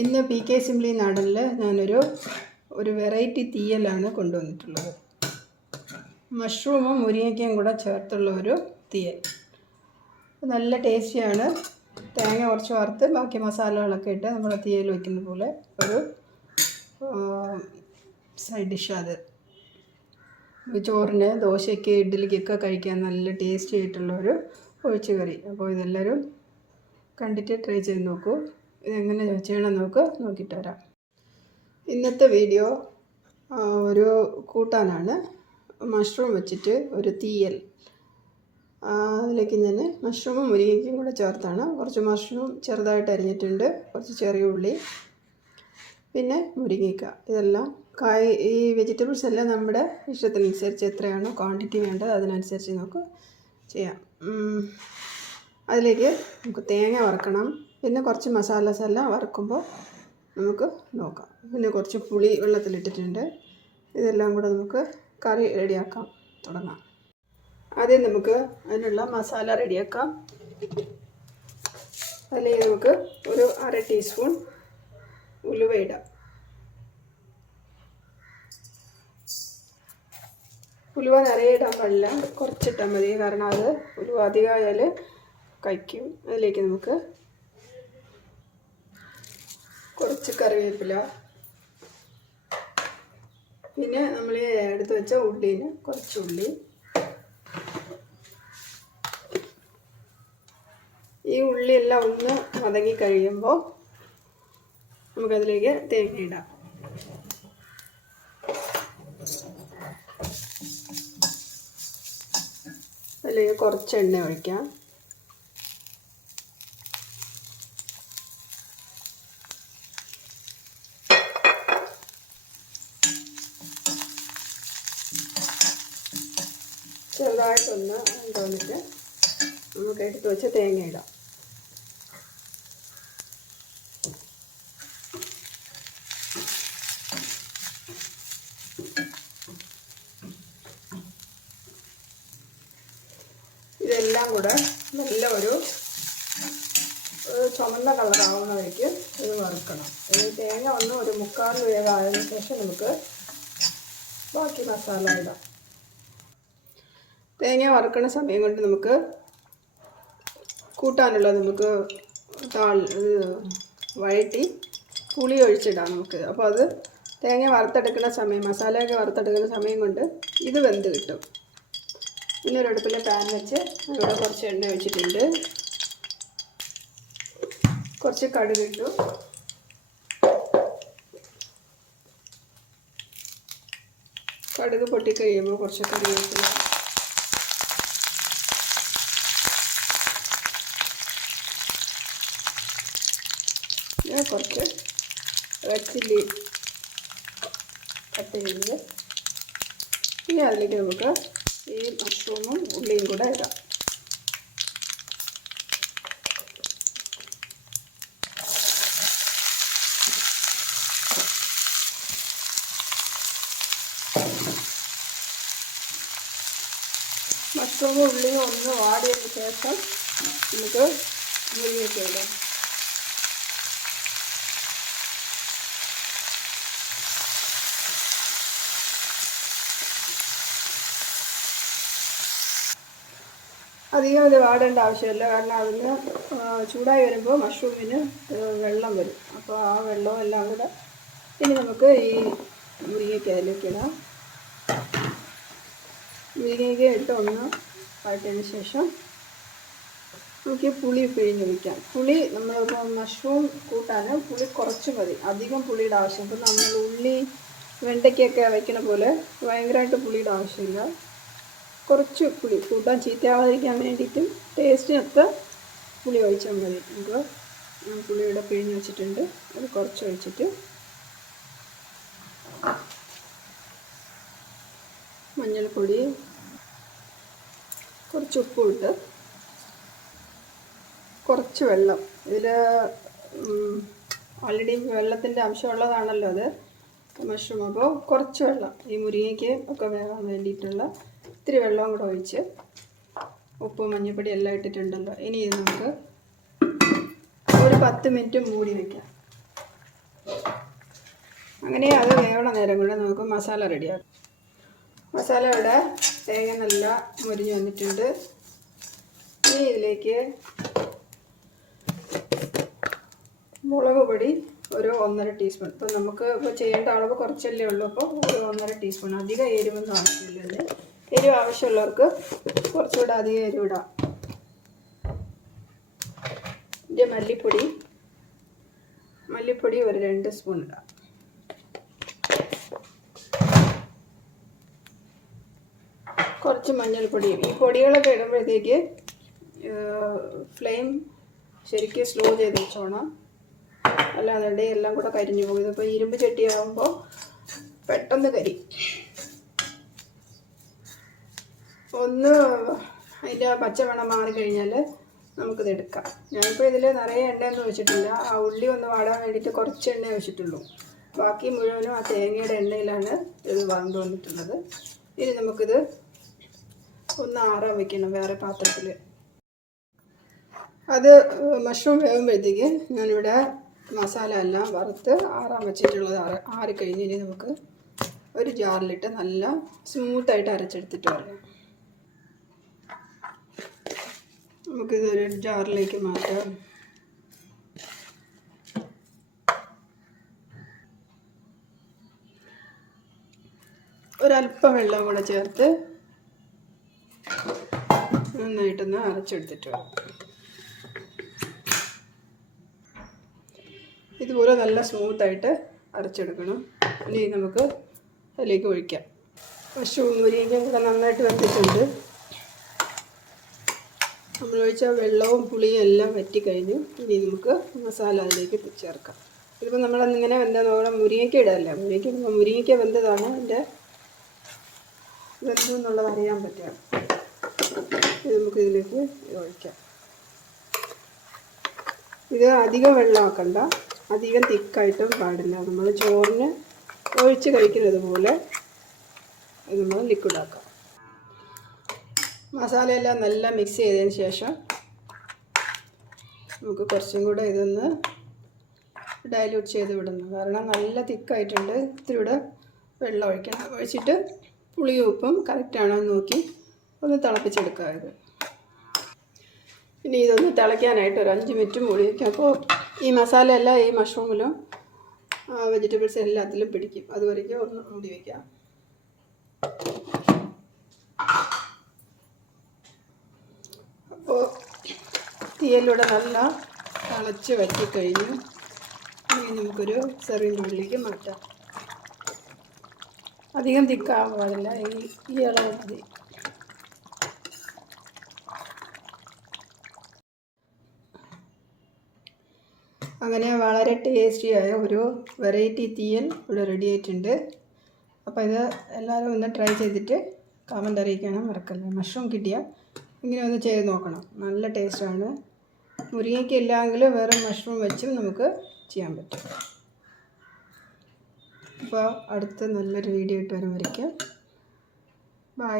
ഇന്ന് PK simply നാടനിൽ ഞാനൊരു variety തീയലാണ് കൊണ്ടുവന്നിട്ടുള്ളത്. മഷ്റൂമും മുരിങ്ങയ്ക്കയും കൂടെ ചേർത്തുള്ള ഒരു തീയൽ. നല്ല ടേസ്റ്റിയാണ്. തേങ്ങ കുറച്ച് വറുത്ത് ബാക്കി മസാലകളൊക്കെ ഇട്ട് നമ്മൾ തീയൽ വയ്ക്കുന്ന പോലെ ഒരു സൈഡ് ഡിഷ്. അത് ചോറിന്, ദോശയ്ക്ക്, ഇഡ്ഡലിക്കൊക്കെ കഴിക്കാൻ നല്ല ടേസ്റ്റി ആയിട്ടുള്ളൊരു ഒഴിച്ച് കറി. അപ്പോൾ ഇതെല്ലാവരും കണ്ടിട്ട് ട്രൈ ചെയ്ത് നോക്കൂ. ഇതെങ്ങനെ ചെയ്യണം നോക്കിയിട്ട് വരാം. ഇന്നത്തെ വീഡിയോ ഒരു കൂട്ടാനാണ്. മഷ്റൂം വെച്ചിട്ട് ഒരു തീയൽ. അതിലേക്ക് ഞാൻ മഷ്റൂമും മുരിങ്ങയ്ക്കയും കൂടെ ചേർത്താണ്. കുറച്ച് മഷ്റൂം ചെറുതായിട്ട് അരിഞ്ഞിട്ടുണ്ട്, കുറച്ച് ചെറിയ ഉള്ളി, പിന്നെ മുരിങ്ങയ്ക്ക. ഇതെല്ലാം ഈ വെജിറ്റബിൾസ് എല്ലാം നമ്മുടെ ഇഷ്ടത്തിനനുസരിച്ച് എത്രയാണോ ക്വാണ്ടിറ്റി വേണ്ടത് അതിനനുസരിച്ച് നമുക്ക് ചെയ്യാം. അതിലേക്ക് നമുക്ക് തേങ്ങ വറുക്കണം. പിന്നെ കുറച്ച് മസാലാസ് എല്ലാം വറുക്കുമ്പോൾ നമുക്ക് നോക്കാം. പിന്നെ കുറച്ച് പുളി വെള്ളത്തിലിട്ടിട്ടുണ്ട്. ഇതെല്ലാം കൂടെ നമുക്ക് കറി റെഡിയാക്കാം, തുടങ്ങാം. ആദ്യം നമുക്ക് അതിനുള്ള മസാല റെഡിയാക്കാം. അതിലേക്ക് നമുക്ക് ഒരു 1/2 ടീസ്പൂൺ ഉലുവ ഇടാം. ഉലുവ നിറയെ ഇടാൻ പാടില്ല, കുറച്ചിട്ടാൽ മതി. കാരണം അത് ഉലുവ അധികമായാൽ കഴിക്കും. അതിലേക്ക് നമുക്ക് കുറച്ച് കറിവേപ്പില, പിന്നെ നമ്മൾ എടുത്ത് വെച്ച ഉള്ളിന് കുറച്ച് ഉള്ളി. ഈ ഉള്ളിയെല്ലാം ഒന്ന് വതങ്ങി കഴിയുമ്പോൾ നമുക്കതിലേക്ക് തേങ്ങ ഇടാം. അതിലേക്ക് കുറച്ച് എണ്ണ ഒഴിക്കാം. ചെറുതായിട്ടൊന്ന് തോന്നിട്ട് നമുക്ക് എടുത്ത് വെച്ച് തേങ്ങ ഇടാം. ഇതെല്ലാം കൂടെ നല്ല ഒരു ചുമന്ന കളറാവുന്നവരേക്ക് ഇത് വറുക്കണം. ഈ തേങ്ങ ഒന്ന് ഒരു 3/4 വേഗമായതിനു ശേഷം നമുക്ക് ബാക്കി മസാല ഇടാം. തേങ്ങ വറുക്കണ സമയം കൊണ്ട് നമുക്ക് കൂട്ടാനുള്ളത് നമുക്ക് വഴറ്റി പുളി ഒഴിച്ചിടാം നമുക്ക്. അപ്പോൾ അത് തേങ്ങ വറുത്തെടുക്കുന്ന സമയം, മസാലയൊക്കെ വറുത്തെടുക്കുന്ന സമയം കൊണ്ട് ഇത് വെന്ത് കിട്ടും. പിന്നെ ഒരു അടുപ്പിൽ പാൻ വെച്ച് ഇവിടെ കുറച്ച് എണ്ണ ഒഴിച്ചിട്ടുണ്ട്. കുറച്ച് കടുക് ഇട്ടു. കടുക് പൊട്ടിക്കഴിയുമ്പോൾ കുറച്ച് കറിവേപ്പില, കുറച്ച് റെഡ് ചില്ലി കട്ട് ചെയ്ത്, ഇനി അതിലേക്ക് നമുക്ക് ഈ മഷ്റൂമും ഉള്ളിയും കൂടെ ഇടാം. മഷ്റൂമും ഉള്ളിയും ഒന്ന് വാടിയതിന് ശേഷം നമുക്ക് മുരിങ്ങയ്ക്ക ഇടാം. അധികം ഇത് വാടേണ്ട ആവശ്യമില്ല. കാരണം അതിന് ചൂടായി വരുമ്പോൾ മഷ്റൂമിന് വെള്ളം വരും. അപ്പോൾ ആ വെള്ളവും എല്ലാം കൂടെ ഇനി നമുക്ക് ഈ മുരിങ്ങയ്ക്ക അതിലേക്ക് ഇടാം. മുരിങ്ങയ്ക്ക ഇട്ട് ഒന്ന് വഴറ്റിയതിന് ശേഷം നമുക്ക് പുളി പിഴിഞ്ഞ് വയ്ക്കാം. പുളി നമ്മളിപ്പോൾ മഷ്റൂം കൂട്ടാൻ പുളി കുറച്ച് മതി, അധികം പുളിയുടെ ആവശ്യം. ഇപ്പം നമ്മൾ ഉള്ളി, വെണ്ടയ്ക്കൊക്കെ വയ്ക്കുന്ന പോലെ ഭയങ്കരമായിട്ട് പുളിയുടെ ആവശ്യമില്ല. കുറച്ച് പുളി, കൂട്ടാൻ ചീത്തയാവാതിരിക്കാൻ വേണ്ടിയിട്ടും ടേസ്റ്റിനൊത്ത പുളി ഒഴിച്ചാൽ മതി. നമുക്ക് പുളിയുടെ പിഴിഞ്ഞ് വെച്ചിട്ടുണ്ട്, അത് കുറച്ച് ഒഴിച്ചിട്ട് മഞ്ഞൾപ്പൊടി, കുറച്ച് ഉപ്പും ഇട്ട് കുറച്ച് വെള്ളം. ഇതിൽ ഓൾറെഡി വെള്ളത്തിൻ്റെ അംശമുള്ളതാണല്ലോ അത് മഷ്റൂം. അപ്പോൾ കുറച്ച് വെള്ളം, ഈ മുരിങ്ങയ്ക്ക് ഒക്കെ വേകാൻ വേണ്ടിയിട്ടുള്ള ഇത്തിരി വെള്ളവും കൂടെ ഒഴിച്ച്, ഉപ്പ്, മഞ്ഞൾപ്പൊടി എല്ലാം ഇട്ടിട്ടുണ്ടല്ലോ. ഇനി ഇത് നമുക്ക് ഒരു 10 മിനിറ്റ് മൂടി വയ്ക്കാം. അങ്ങനെ അത് വേവണ നേരം കൊണ്ട് നമുക്ക് മസാല റെഡിയാക്കാം. മസാല ഇവിടെ തേങ്ങ നല്ല മുരിഞ്ഞ് വന്നിട്ടുണ്ട്. ഇനി ഇതിലേക്ക് മുളക് പൊടി ഒരു 1.5 ടീസ്പൂൺ. ഇപ്പം നമുക്ക് ഇപ്പോൾ ചെയ്യേണ്ട അളവ് കുറച്ചല്ലേ ഉള്ളൂ, അപ്പോൾ ഒരു 1.5 ടീസ്പൂൺ. അധികം എരിവൊന്നും ആവശ്യമില്ല. എരിവ് ആവശ്യമുള്ളവർക്ക് കുറച്ചുകൂടെ അധികം എരിവിടാം. ഇതിൻ്റെ മല്ലിപ്പൊടി ഒരു 2 സ്പൂൺ ഇടാം. കുറച്ച് മഞ്ഞൾപ്പൊടി. ഈ പൊടികളൊക്കെ ഇടുമ്പോഴത്തേക്ക് ഫ്ലെയിം ശരിക്കും സ്ലോ ചെയ്ത് വെച്ചോണം, അല്ലാതെ എല്ലാം കൂടെ കരിഞ്ഞു പോകും. ഇതിപ്പോൾ ഇരുമ്പ് ചട്ടിയാകുമ്പോൾ പെട്ടെന്ന് കരി. ഒന്ന് അതിൻ്റെ പച്ചമണം മാറിക്കഴിഞ്ഞാൽ നമുക്കിത് എടുക്കാം. ഞാനിപ്പോൾ ഇതിൽ നിറയെ എണ്ണയൊന്നും വെച്ചിട്ടില്ല. ആ ഉള്ളി ഒന്ന് വാടാൻ വേണ്ടിയിട്ട് കുറച്ച് എണ്ണ വെച്ചിട്ടുള്ളൂ. ബാക്കി മുഴുവനും ആ തേങ്ങയുടെ എണ്ണയിലാണ് ഇത് വഴണ്ട് വന്നിട്ടുള്ളത്. ഇനി നമുക്കിത് ഒന്ന് ആറാൻ വെക്കണം വേറെ പാത്രത്തിൽ. അത് മഷ്റൂം വേകുമ്പോഴത്തേക്ക് ഞാനിവിടെ മസാല എല്ലാം വറുത്ത് ആറാൻ വെച്ചിട്ടുള്ളത് ആറിക്കഴിഞ്ഞ് ഇനി നമുക്ക് ഒരു ജാറിലിട്ട് നല്ല സ്മൂത്തായിട്ട് അരച്ചെടുത്തിട്ട് വരാം. നമുക്കിതൊരു ജാറിലേക്ക് മാറ്റാം. ഒരല്പം വെള്ളം കൂടെ ചേർത്ത് നന്നായിട്ടൊന്ന് അരച്ചെടുത്തിട്ട് വരാം. ഇതുപോലെ നല്ല സ്മൂത്തായിട്ട് അരച്ചെടുക്കണം. ഇനി നമുക്ക് അതിലേക്ക് ഒഴിക്കാം. മഷ്റൂം മുരിങ്ങയും കൂടെ നന്നായിട്ട് വെന്തിട്ടുണ്ട്. നമ്മൾ ഒഴിച്ച വെള്ളവും പുളിയും എല്ലാം വറ്റിക്കഴിഞ്ഞു. ഇനി നമുക്ക് മസാല അതിലേക്ക് ചേർക്കാം. ഇതിപ്പോൾ നമ്മളന്നിങ്ങനെ വെന്തോടെ മുരിങ്ങയ്ക്ക ഇടാമല്ല. മുരിങ്ങയ്ക്ക വെന്തതാണ് അതിൻ്റെ വെന്തു എന്നുള്ളത് അറിയാൻ പറ്റുക. ഇത് നമുക്ക് ഇതിലേക്ക് ഒഴിക്കാം. ഇത് അധികം വെള്ളമാക്കണ്ട, അധികം തിക്കായിട്ടും പാടില്ല. നമ്മൾ ചോറിന് ഒഴിച്ച് കഴിക്കുന്നത് പോലെ ഇത് നമ്മൾ ലിക്വിഡാക്കാം. മസാലയെല്ലാം നല്ല മിക്സ് ചെയ്തതിന് ശേഷം നമുക്ക് കുറച്ചും കൂടെ ഇതൊന്ന് ഡൈല്യൂട്ട് ചെയ്ത് വിടണം. കാരണം നല്ല തിക്കായിട്ടുണ്ട്. ഇത്തിരി കൂടെ വെള്ളം ഒഴിക്കണം. ഒഴിച്ചിട്ട് പുളിയും ഉപ്പും കറക്റ്റാണോ എന്ന് നോക്കി ഒന്ന് തിളപ്പിച്ചെടുക്കുക. ഇത് ഇനി ഇതൊന്ന് തിളയ്ക്കാനായിട്ട് ഒരു 5 മിനിറ്റ് മൂടി വയ്ക്കും. അപ്പോൾ ഈ മസാല എല്ലാം ഈ മഷ്റൂമിലും വെജിറ്റബിൾസ് എല്ലാത്തിലും പിടിക്കും. അതുവരേക്കും ഒന്ന് മൂടി വയ്ക്കാം. അപ്പോൾ തീയലൂടെ നല്ല തിളച്ച് വറ്റിക്കഴിഞ്ഞു. ഇനി നമുക്കൊരു സെർവിങ് ബൗളിലേക്ക് മാറ്റാം. അധികം തിക്കാവാൻ പാടില്ല, ഈ ഇളവ് മതി. അങ്ങനെ വളരെ ടേസ്റ്റിയായ ഒരു വെറൈറ്റി തീയൽ ഇവിടെ റെഡി ആയിട്ടുണ്ട്. അപ്പോൾ ഇത് എല്ലാവരും ഒന്ന് ട്രൈ ചെയ്തിട്ട് കമൻ്റ് അറിയിക്കണം മറക്കല്ലേ. മഷ്റൂം കിട്ടിയാൽ ഇങ്ങനെ ഒന്ന് ചെയ്ത് നോക്കണം, നല്ല ടേസ്റ്റാണ്. മുരിങ്ങയ്ക്ക് ഇല്ലെങ്കിൽ വേറെ മഷ്റൂം വെച്ചും നമുക്ക് ചെയ്യാൻ പറ്റും. അപ്പോൾ അടുത്ത നല്ലൊരു വീഡിയോ ഇട്ട് വരുമ്പോഴേക്കും ബൈ.